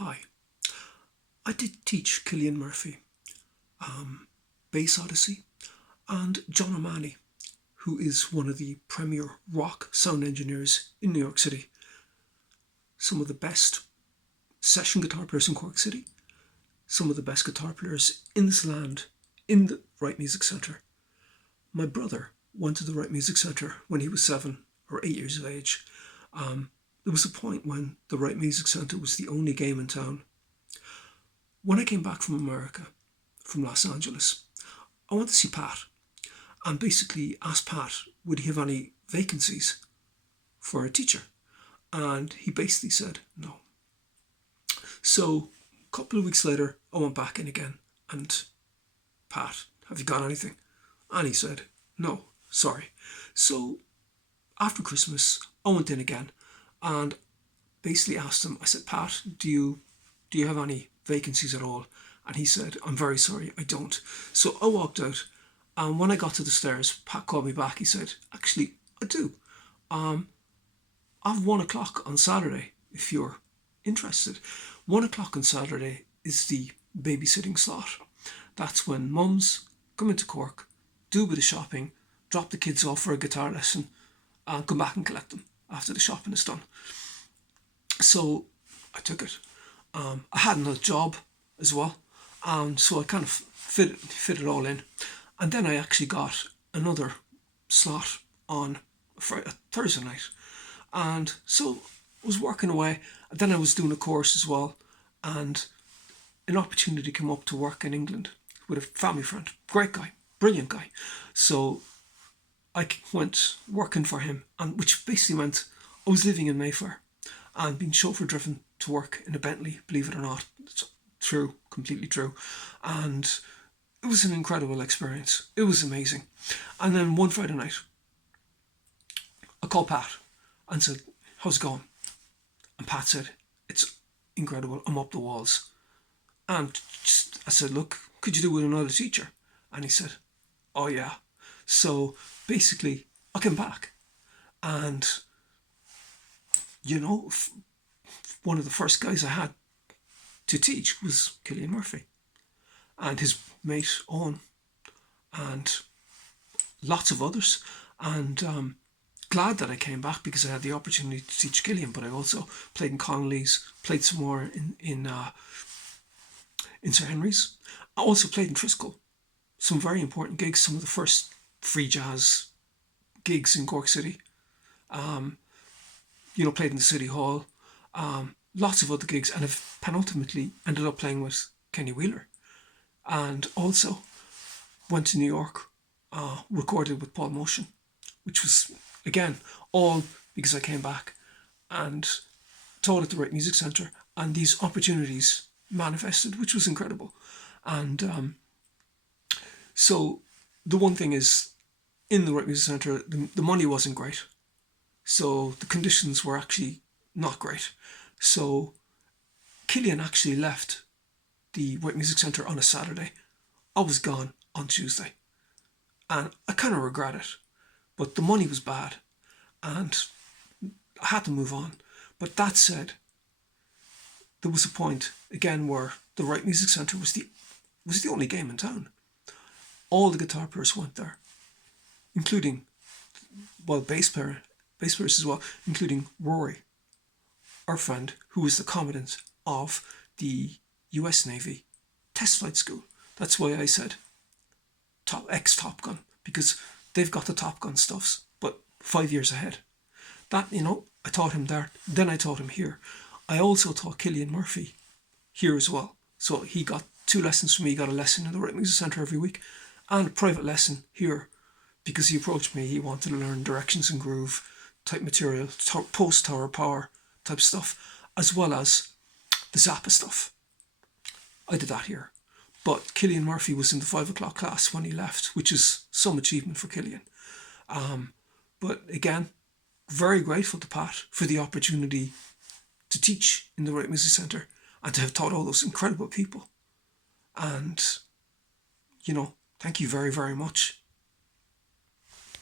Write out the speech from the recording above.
Hi, I did teach Cillian Murphy, Bass Odyssey, and John O'Malley, who is one of the premier rock sound engineers in New York City. Some of the best session guitar players in Cork City, some of the best guitar players in this land, in the Wright Music Centre. My brother went to the Wright Music Centre when he was 7 or 8 years of age. There was a point when the Wright Music Centre was the only game in town. When I came back from America, from Los Angeles, I went to see Pat and basically asked Pat would he have any vacancies for a teacher, and he basically said no. So a couple of weeks later I went back in again and, Pat, have you got anything? And he said no, sorry. So after Christmas I went in again and basically asked him, I said, Pat, do you have any vacancies at all? And he said, I'm very sorry, I don't. So I walked out, and when I got to the stairs, Pat called me back. He said, actually, I do. I've 1 o'clock on Saturday, if you're interested. 1 o'clock on Saturday is the babysitting slot. That's when mums come into Cork, do a bit of shopping, drop the kids off for a guitar lesson, and come back and collect them after the shopping is done. So I took it. I had another job as well, so I kind of fit it all in. And then I actually got another slot on a Thursday night, and so I was working away. And then I was doing a course as well, and an opportunity came up to work in England with a family friend, great guy, brilliant guy. So I went working for him, and which basically meant I was living in Mayfair and being chauffeur driven to work in a Bentley, believe it or not. It's true, completely true. And it was an incredible experience. It was amazing. And then one Friday night, I called Pat and said, how's it going? And Pat said, it's incredible, I'm up the walls. And I said, look, could you do with another teacher? And he said, oh yeah. So basically, I came back, and one of the first guys I had to teach was Cillian Murphy and his mate Owen and lots of others. And glad that I came back because I had the opportunity to teach Cillian, but I also played in Connolly's, played some more in Sir Henry's. I also played in Triskel, some very important gigs, some of the first free jazz gigs in Cork City. Played in the City Hall, lots of other gigs, and have penultimately ended up playing with Kenny Wheeler. And also went to New York, recorded with Paul Motion, which was, again, all because I came back and taught at the Wright Music Centre, and these opportunities manifested, which was incredible. And so the one thing is, in the Wright Music Centre, the money wasn't great. So the conditions were actually not great. So Cillian actually left the Wright Music Centre on a Saturday. I was gone on Tuesday. And I kind of regret it. But the money was bad, and I had to move on. But that said, there was a point, again, where the Wright Music Centre was the only game in town. All the guitar players went there, including, bass players as well, including Rory, our friend, who was the commandant of the US Navy test flight school. That's why I said ex-Top Gun, because they've got the Top Gun stuffs, but 5 years ahead. That, I taught him there, then I taught him here. I also taught Cillian Murphy here as well. So he got 2 lessons from me. He got a lesson in the Wright Music Centre every week, and a private lesson here, because he approached me. He wanted to learn directions and groove type material, post tower power type stuff, as well as the Zappa stuff. I did that here. But Cillian Murphy was in the 5 o'clock class when he left, which is some achievement for Cillian. But again, very grateful to Pat for the opportunity to teach in the Wright Music Centre and to have taught all those incredible people. And, thank you very, very much.